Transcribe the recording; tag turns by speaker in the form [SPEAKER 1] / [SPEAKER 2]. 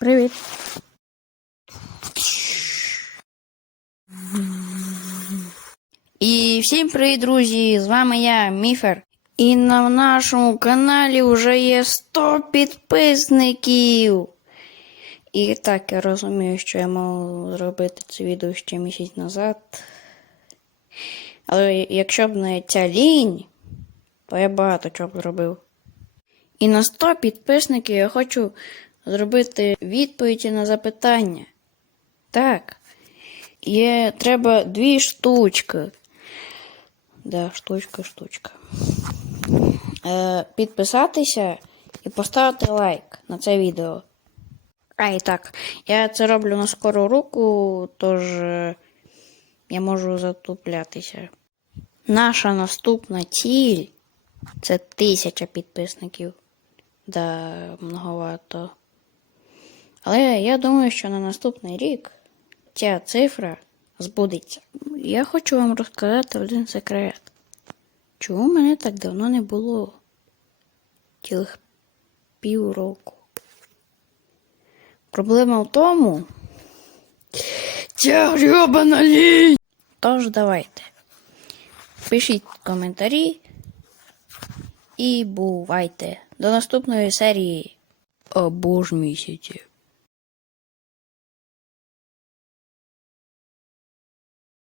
[SPEAKER 1] Привіт. І всім привіт, друзі! З вами я, Міфер. І на нашому каналі вже є 100 підписників. І так, я розумію, що я мав зробити це відео ще місяць назад. Але якщо б не ця лінь, то я багато чого б зробив. І на 100 підписників я хочу зробити відповіді на запитання. Так. Є треба дві штучки. Да, штучка, штучка. Е, підписатися і поставити лайк на це відео. А і так, я це роблю на скору руку, тож е, я можу затуплятися. Наша наступна ціль це тисяча підписників. Да, многовато. Але я думаю, що на наступний рік ця цифра збудеться. Я хочу вам розказати один секрет. Чому мене так давно не було? Цілих півроку. Проблема в тому. Ця грьобана лінь! Тож давайте. Пишіть коментарі і бувайте. До наступної серії. Або ж місяці.